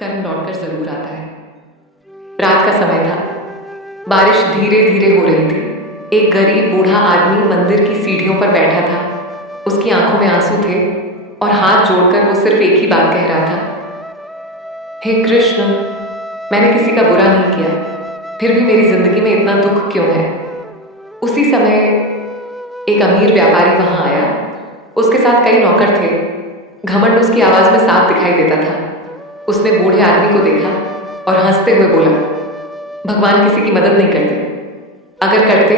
कर्म लौटकर जरूर आता है। रात का समय था। बारिश धीरे धीरे हो रही थी। एक गरीब बूढ़ा आदमी मंदिर की सीढ़ियों पर बैठा था। उसकी आंखों में आंसू थे और हाथ जोड़कर वो सिर्फ एक ही बात कह रहा था, हे कृष्ण, मैंने किसी का बुरा नहीं किया, फिर भी मेरी जिंदगी में इतना दुख क्यों है। उसी समय एक अमीर व्यापारी वहां आया। उसके साथ कई नौकर थे। घमंड उसकी आवाज में साफ दिखाई देता था। उसने बूढ़े आदमी को देखा और हंसते हुए बोला, भगवान किसी की मदद नहीं करते, अगर करते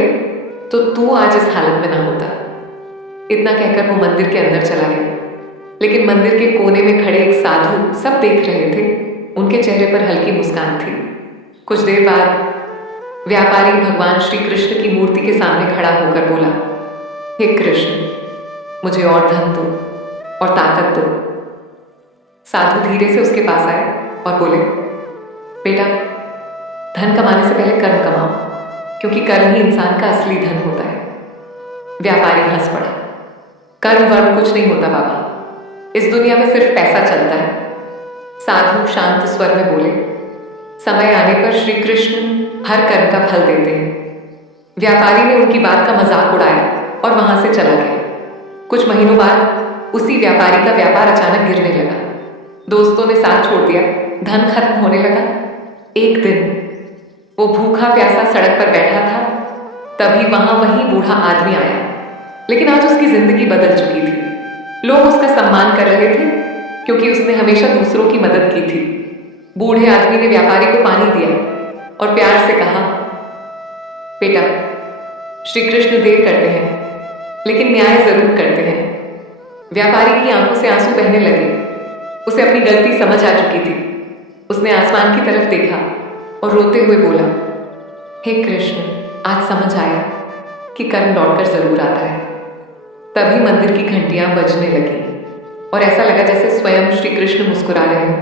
तो तू आज इस हालत में ना होता। इतना कहकर वो मंदिर के अंदर चला गया। लेकिन मंदिर के कोने में खड़े एक साधु सब देख रहे थे। उनके चेहरे पर हल्की मुस्कान थी। कुछ देर बाद व्यापारी भगवान श्री कृष्ण की मूर्ति के सामने खड़ा होकर बोला, हे कृष्ण, मुझे और धन दो और ताकत दो। साधु धीरे से उसके पास आए और बोले, बेटा, धन कमाने से पहले कर्म कमाओ, क्योंकि कर्म ही इंसान का असली धन होता है। व्यापारी हंस पड़ा। कर्म वर्म कुछ नहीं होता बाबा, इस दुनिया में सिर्फ पैसा चलता है। साधु शांत स्वर में बोले, समय आने पर श्री कृष्ण हर कर्म का फल देते हैं। व्यापारी ने उनकी बात का मजाक उड़ाया और वहां से चला गया। कुछ महीनों बाद उसी व्यापारी का व्यापार अचानक गिरने लगा। दोस्तों ने साथ छोड़ दिया, धन खत्म होने लगा। एक दिन वो भूखा प्यासा सड़क पर बैठा था, तभी वहां वही बूढ़ा आदमी आया। लेकिन आज उसकी जिंदगी बदल चुकी थी। लोग उसका सम्मान कर रहे थे क्योंकि उसने हमेशा दूसरों की मदद की थी। बूढ़े आदमी ने व्यापारी को पानी दिया और प्यार से कहा, बेटा, श्री कृष्ण देर करते हैं लेकिन न्याय जरूर करते हैं। व्यापारी की आंखों से आंसू बहने लगे। उसे अपनी गलती समझ आ चुकी थी। उसने आसमान की तरफ देखा और रोते हुए बोला, हे कृष्ण, आज समझ आया कि कर्म लौटकर जरूर आता है। तभी मंदिर की घंटियां बजने लगी और ऐसा लगा जैसे स्वयं श्री कृष्ण मुस्कुरा रहे हों।